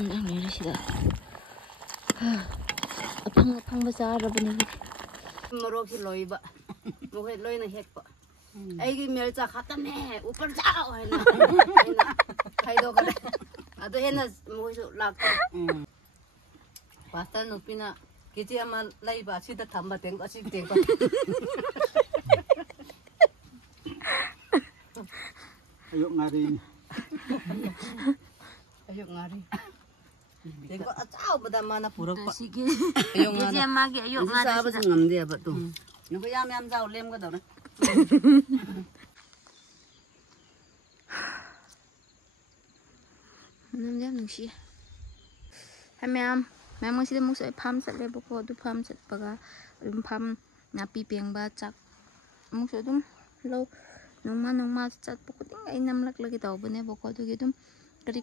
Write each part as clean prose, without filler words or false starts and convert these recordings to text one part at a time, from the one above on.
Ang nila sila. Apang bazarabani. Morok loiba. Mukhe loy na hekpa. Aigi melcha khatame upar jao hai na. Khaido kare. Ado hena moisu lak. Pasta nupina kiti ama laiba sida thamba teng asik teng. Ayok ngari. Ayok ngari. Tengok acau bada mana purak pak. Sige. Ayok ngari. Kiti magi ayok ngari. Sa ba ngam dia ba tu. Nuko yam jao lem ka daw na. Nam nungsi. Hai ma'am sila mo sa pam sa lebo ko du pam sa paga pam napi piang ba chak mo sa dum lo nung ma chat po ko ding ay namlak lagi daw bane boko du gedum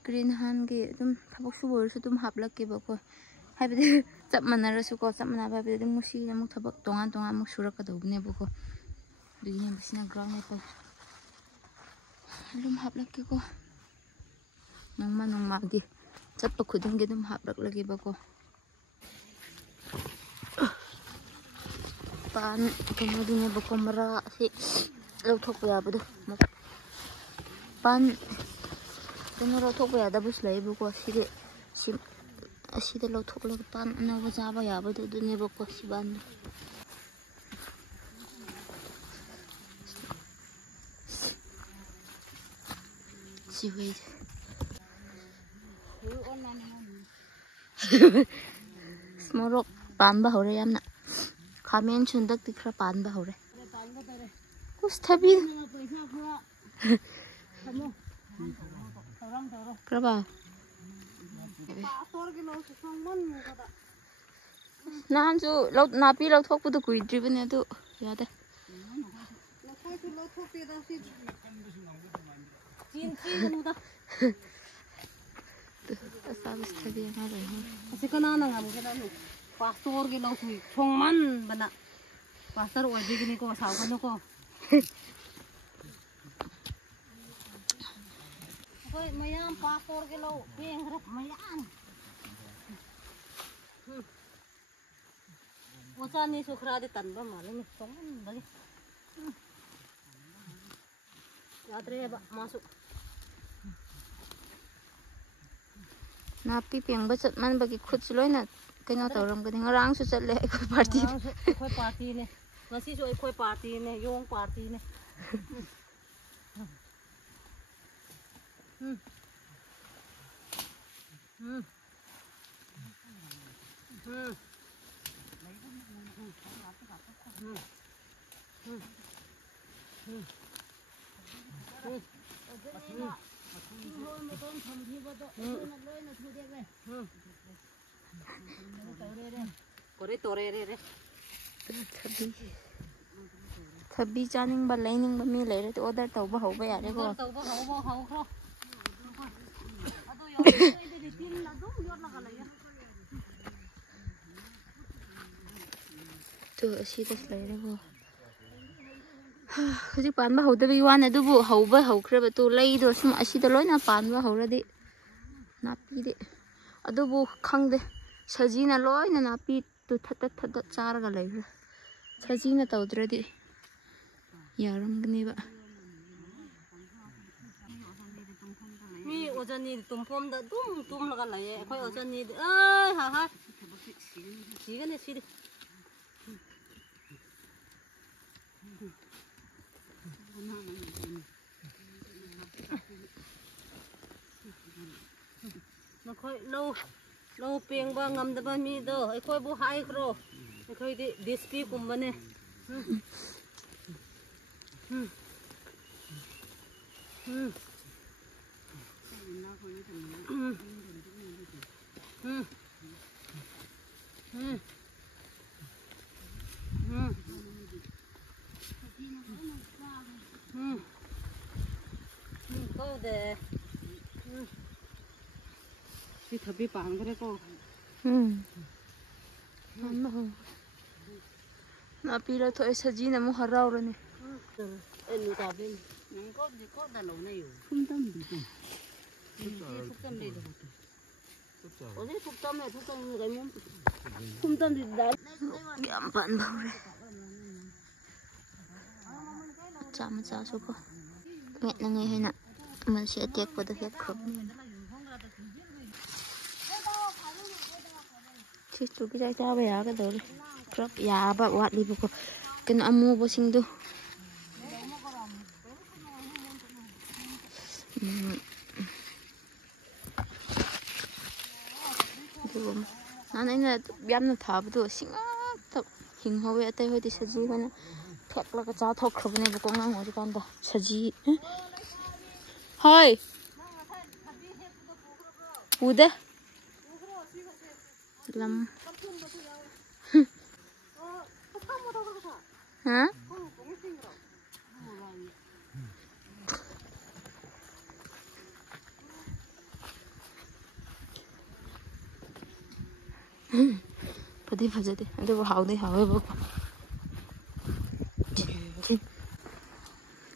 green han ge dum thabok su bor su dum haplak ke boko hai bide chap manara su ko chap mana ba bide mo si na mo thabok tongan mo surak ka daw bane boko du yan bisina ground ne pa dum haplak ke ko nung ma gi chat pa khudum ge dum haplak lagi bako pan kemudian berkomera si lautok ya betul pan kemudian lautok ya dah bus lagi buku si dah lautok lagi pan nak berjaba ya betul dunia buku si ban si wait semorok pan bah orang yang nak Kamen chundak dikra pan ba hore. Kus thabi. Kraba. Nan su lo napi lo thok pu kui dri bane tu ya da. Service thabi na re. Asi kana na ngam kana nu. Pastor ke lau sui chongman bana pastor wajib ni ko saw kan ko koi mayam pastor ke lau peng rap mayam ocha ni sukhra de tan ba male ni chongman bali yatre ba masuk napi piang ba chat man bagi khut loi na kena tauram ka dinga rang su chatle ai party khoi party ne ngasi so khoi party ne yong party ne thabi chaning ba laining ba mi leire to order tau ba ho ba ya re ko tau ba hau kho ado yo de tin la dum yo la kala ya to asi das leire ko hujik pan ba ho da bi wan adu bu ho ba ho khre ba to lei do sum asi da loina pan ba ho ra de napi de adu bu khang de sajina loina napi tu that char ga leire sajina tawdra de yaram gni ba mi ojani tumpom da tum la la ye khoi ojani ai ha si ga ne si de nó khoi lâu pieng ba ngam da ba mi do ai khoi bu hai kro ai khoi di dispi kum ba ne câu để đi thập đi bán cái đấy cô napi la thoi sajina mu harau ra ne em đi tao bên có đã lâu này rồi. Không tâm gì đâu. Không tâm đi đâu. 어제 속담에 속담에 가면 속담이 나. 안 반바래. 참 짜서고. mẹ nghe hay nè, mình sẽ check vào được hết khớp. Chứ tụi cái trái bây giờ cái đồ đi, khớp giá bạc quạt đi bọc cái nó mua bao sinh đâu. 나는 이제 뺨을 다부도 싱겁다 흰호에 때에 디 사지 하나 팩라가 자더 커버네 보고 난 어디 간다 사지 하이 우대 람 응? Pati fazade. Ande wo haude hawe bo.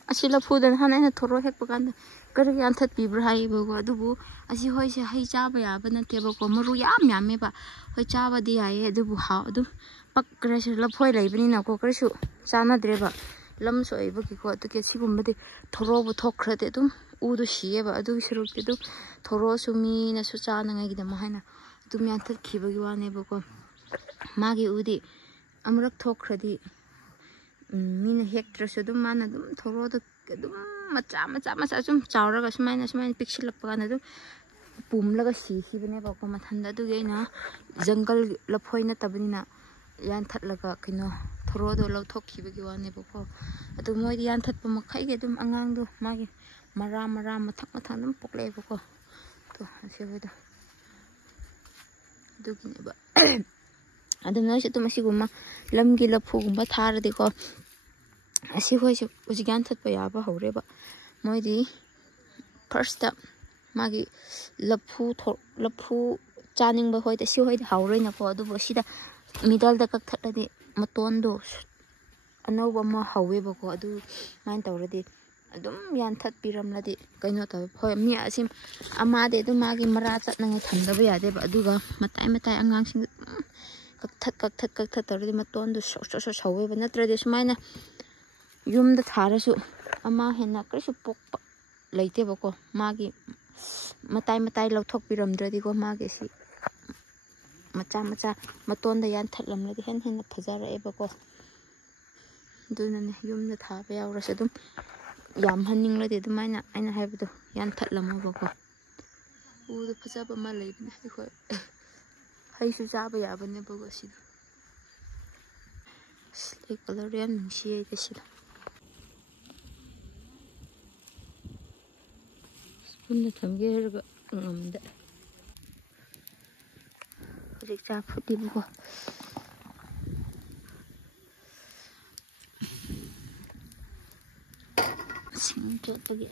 Asi la phudan hana na thoro hek pakan kar yan that pi bra hai bo adu bu asi hoi se hai cha ba ya ba na te bo ko maru yam yam me ba hoi cha ba di ai adu bu ha adu pak kra se la phoi lai bani na ko kar su cha na dre ba lam so ai ba ki ko adu ke si gum ba de thoro bu thok khra de dum u du shi ba adu siru de du thoro su mi na su cha na ngai gi da ma hai na tum yan that ki ba gi wa ne bo ko 마기 우디 아무렇게 토크라디 미는 헥트러서 좀 많아 좀 더러도 좀 마짜 좀 자라가 스마이나 픽실럽 가나도 붐라가 시히브네 바고 마탄다도 게나 정글 럽호이나 따브니나 얀탓라가 그노 더러도 럽토키비기 와네 보고 아도 모이디 얀탓 보면 카이게 좀 앙앙도 마기 마라 마탁 좀 폭래 보고 또 아시고도 두기네 봐 Adam nói sẽ tụi mình cũng mà lâm kia lập phụ cũng bắt thà rồi thì có asi hoi sẽ có gì gan thật bây giờ bảo hậu đấy bà mới đi first step mà cái lập phụ cha ninh bảo hoi thì siêu hoi thì hậu rồi nè có đó bữa xí middle đó các thật là đi mà tôn đồ anh đâu mà hậu ấy bảo có đó mang tàu rồi đi đúng yan thật piram là đi cái nó tàu hoi mi asim ama để đó mà cái mara chặt năng thầm đó bây giờ đấy bà đó cái mà tay anh ngang xin các thật rồi mà tôn đồ sâu ấy bên đó đấy mà yum da tharasu ama hena krisu pok leite bako magi matai lauthok piram dradi ko magi si macha maton da yan thatlam ladi hen phajara e bako dunane yum da tha ba yaw rasadum yam hanning ladi dumaina aina haibdu yan thatlam bako u da phajaba ma leibne ko hai su ja ba ya bane bako si slay color yan shi e si Bunda tamge herga ngamda rik cha phuti bu sing to pagi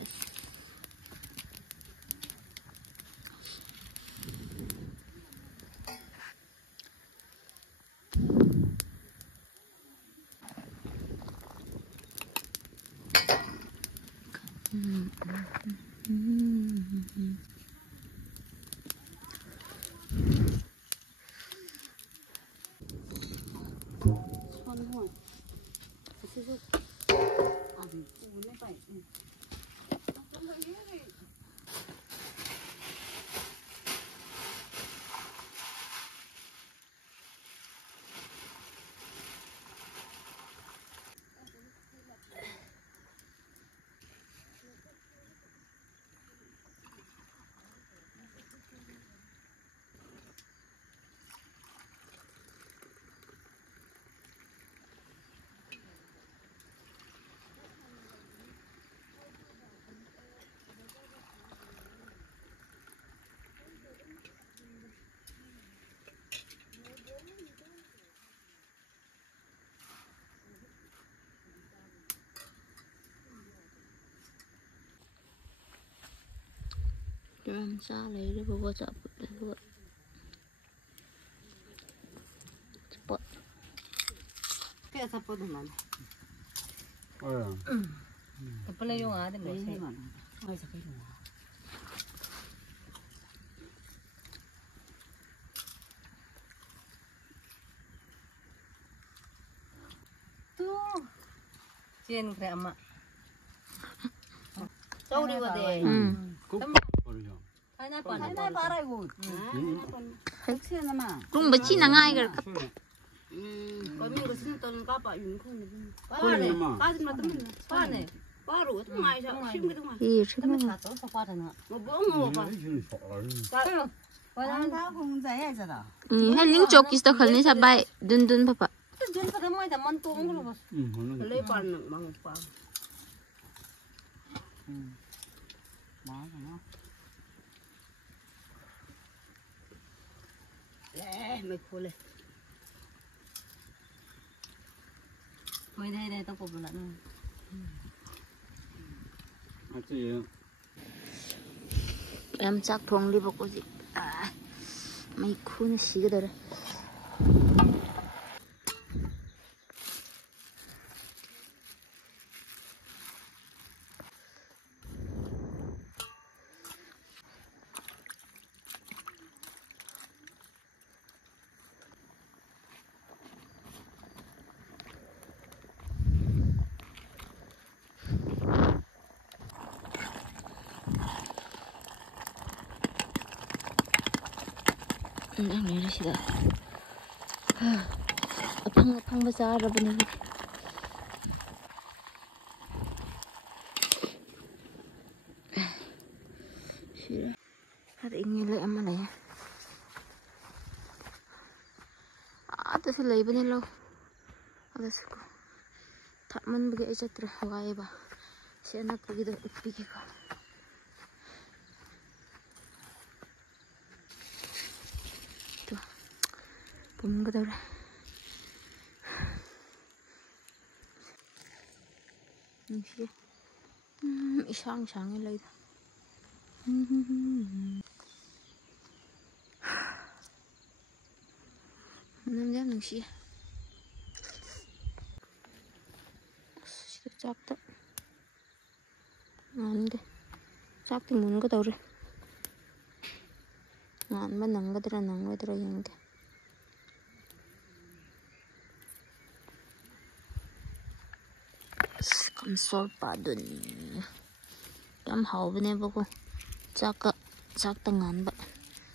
Ram sa lấy để bố chập để vợ spot cái sao phải đúng không? Kapala yung ada mo Ay, siya. man. Ay, sakit na. Tuh. Siyan kaya ama. Sorry wa de. 꼭 버려. Ay na pa na. Ay, para iwo. Kasi naman. Kung bachi na nga igar ka. Kami gusto nito kapa yun ko. Pare naman. Kasi matamin na. Paano? Paro, ito nga siya. Siyempre ito nga. Iri mo. Sato sa para na. Mabuong mo pa. Pero wala Haling chokis to khalni sabay dun dun papa. dun pa gamay da man tuong ko bas. Malay pa ng mga pa. May kulay. May dai to ko bula no. 맞지? Em chắc thong đi vào cô gì. Mày khu nó xí cái đó đấy. Ang meron sila. Apang bazaar ba na? Sila. Hari ini lah aman lah ya. Ada sila iba nila. Ada suku. Tak man bagi aja terhawa ba. Si anak pergi dah pergi ko. Pumunta ka daw na. Ang siya. Isang nila ito. Nandiyan ang siya. Siya sakto. Nande. Sakto muna ka daw rin. Ngan ba nanggadra yung ka. Kamsol pa dun. Yam hao ba ba ko? Chak tangan ba?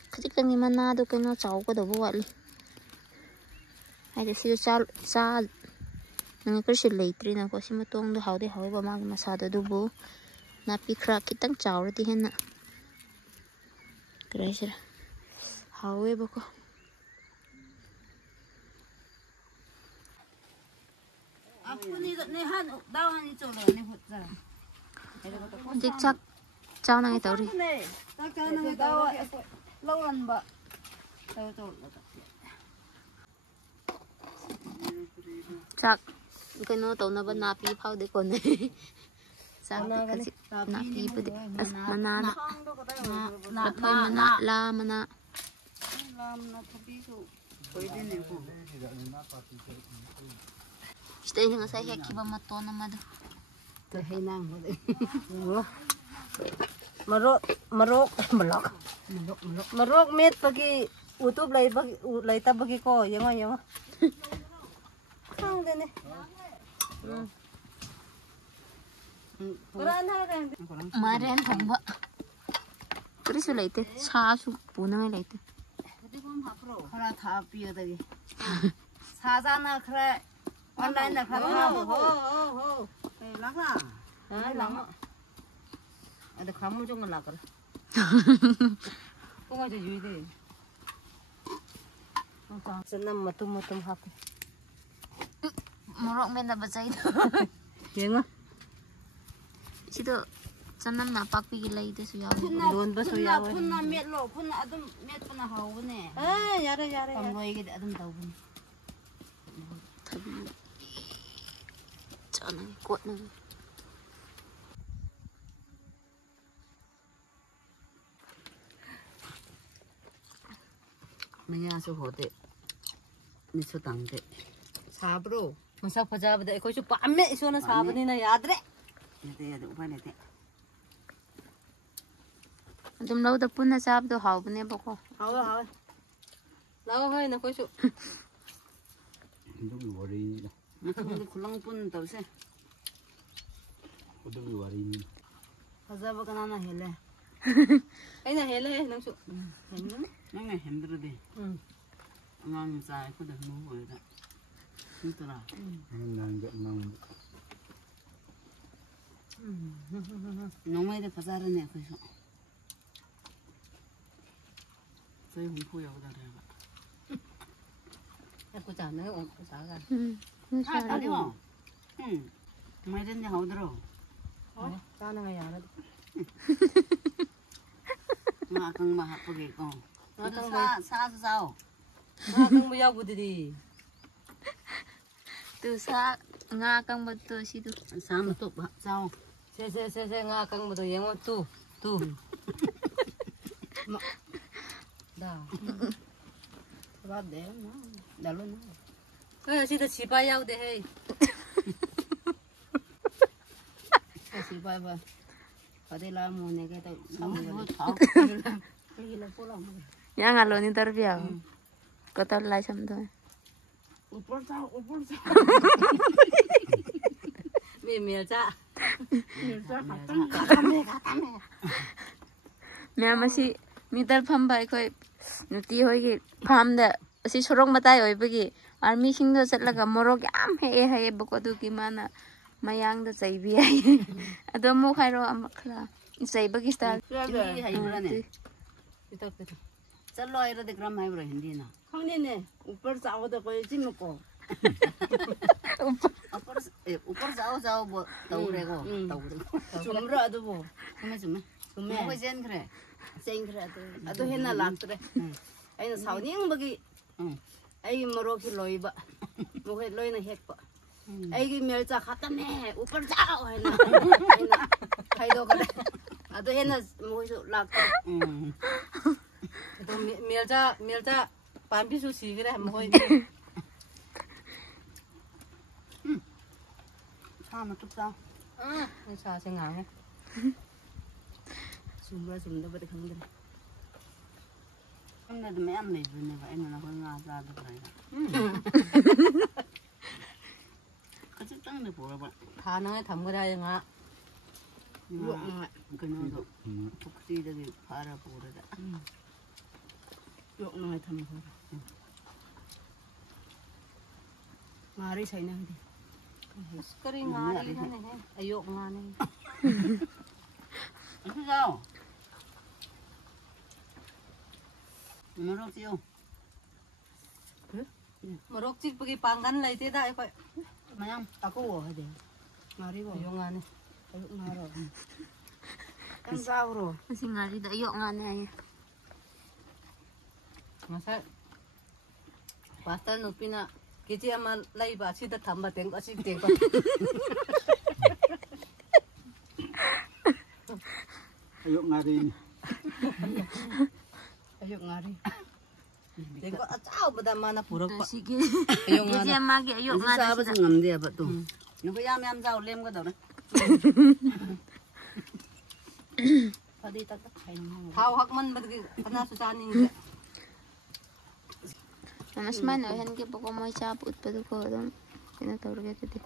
Kasi kang imanado kayo na chow ko daw wali. Ay kasi sa nang kasi late rin ako si matuang do hao ba mag masado do bo na pikra kitang chow rin hen na. Kaya sila hao ba ko? Ako ni han dawan ito lo ni hutsa. Chắc cháu này tao đi. Chắc cháu này tao lâu lần bạ. Tao Chắc cái nó tao nó vẫn napi phao để còn này. Chắc cái napi bữa đấy mana na thôi mana la mana. Kita ini nggak saya kiba mato nama dah. Hay nang Marok met pagi utub lay ta bagi ko yang Kang din eh. Kuran ha rin. Marian thongba. Terus sulai te sasu punang lay te. khara tha piyo dagi. Sajana khara online na khara ho. Lakha. Lang. Ada kamu jangan lakar. Kung aja yui deh. Senam matum hape. Morok men na baca itu. Yang ah. Situ sanam napak pi gila itu suya. Doon ba suya? Punna met lo, punna adum met punna haw ne. Yare. Pamloy gid adum daw bune. Tabi. Jangan kuat na. Maya so hote. Ni so tangte. Sabro. Masa pajab deh. Kau cuba ame isu na sabar ni na yad re. ꯌꯥꯗꯦ ꯎꯄꯥꯏ ꯂꯩꯇꯦ ꯑꯗꯨꯝ ꯂꯧꯗ ꯄꯨꯟꯅ ꯆꯥꯕꯗꯣ ꯍꯥꯎꯕꯅꯦꯕꯀꯣ. ꯍꯥꯎꯋꯦ ꯂꯥꯛꯑꯣ ꯍꯣꯏ ꯅꯈꯣꯏꯁꯨ. ꯑꯗꯨꯒꯤ ꯋꯥꯔꯤꯅꯤꯗ. ꯃꯊꯪꯗꯤ ꯈꯨꯂꯪ ꯄꯨꯟꯅ ꯇꯧꯁꯦ. ꯑꯗꯨꯒꯤ ꯋꯥꯔꯤꯅꯤ. ꯐꯖꯕ ꯀꯅꯥꯅ ꯍꯦꯜꯂꯦ? ꯑꯩꯅ ꯍꯦꯜꯂꯦ ꯅꯪꯁꯨ. ꯍꯦꯟꯒꯅꯤ. ꯅꯪꯅ ꯍꯦꯟꯗ꯭ꯔꯗꯤ ꯑꯉꯥꯡ ꯃꯆꯥ ꯑꯩꯈꯣꯏꯗ ꯃꯧ ꯑꯣꯏꯔꯒ ꯅꯠꯇ꯭ꯔꯥ? ꯅꯪꯒ ꯅꯪꯕꯨ. ꯅꯣꯡꯃꯩꯗ ꯐꯖꯔꯅꯤ ꯑꯩꯈꯣꯏꯁꯨ. 저희 공포 여기다가. 예쁘지 않아요? 자가. 아니요. 응. 정말 이랬냐 하더라. 짜는 거야 안 해도. 아까 바쁘게 있고. 사서 싸워. 그럼 뭐 야구들이. 또 사, nga kang ba to sido. 싸움 또 싸워. 세세세세 nga kang mo to 영어 또. 나. 맞네. 날로는. 시도 집어야 돼 해. 집어봐. 어디라 뭐 내가 또 사먹어. 여기로 보라 뭐. Yang alo ni tarbiya. Kotor lai samdo. 우뻘자. 밀자. 가담해. Mya masi middle pham bai khoi nuti hoi gi pham da asi sorong matai oi bagi army sing do chatlaga morok yam he he bako du ki mana mayang da chai bi ai ado mo khairo amakla chai bagi style hindi 하이브라네. 비터. 짤로 이러데 그럼 하이브라 힌디나. 형네네 오빠를 싸워도 거지 먹고 오빠 싸워 뭐 떠오래고. 좀라도 뭐 좀 뭐 젠 그래. 생그라도 아도 해나 락그래 아이는 사우닝 먹이 아이 머로키 로이바 뭐해 로이는 핵바 아이기 멸자 갖다 매 오빠를 싸워 해나 가이도 그래 아도 해나 뭐해서 락그래 또 밀자 반비수 시 그래 뭐 차만 뚝다. 자 생각해. 좀도 버리 강들 근데도 매안 내주네 봐. 애는 나고 나자도 그래. 같이 땅에 보라 봐. 가능해 담그라 영아. 그녀도 독시들이 바라보려다. 욕나게 담고 말이 차이나 근데 스크린 가리 하네. 아욕 가네. 그죠? 뭐라고요? 머럭 찍기 방간 라이 때다 이거. 그냥 아까워 하대 말이 뭐 용하네. 말어 깜짝으로 asi ngari da yo nga ne. masa basta nupina kiji ama lai ba sida thamba tengko si tengko. Ayok nga rin. ayok ngari tengko achao bada mana purok pa. Sige. Yung Kasi magi ayo nga da 싸버서 ngầm 봐 또. 누구 야면 자오 렘 거더라. 어디 딱딱 차이나 Thao hakman bagi kana susani. mas man o hen ke bako mo chap ut pa ko dum kina tawrge tadi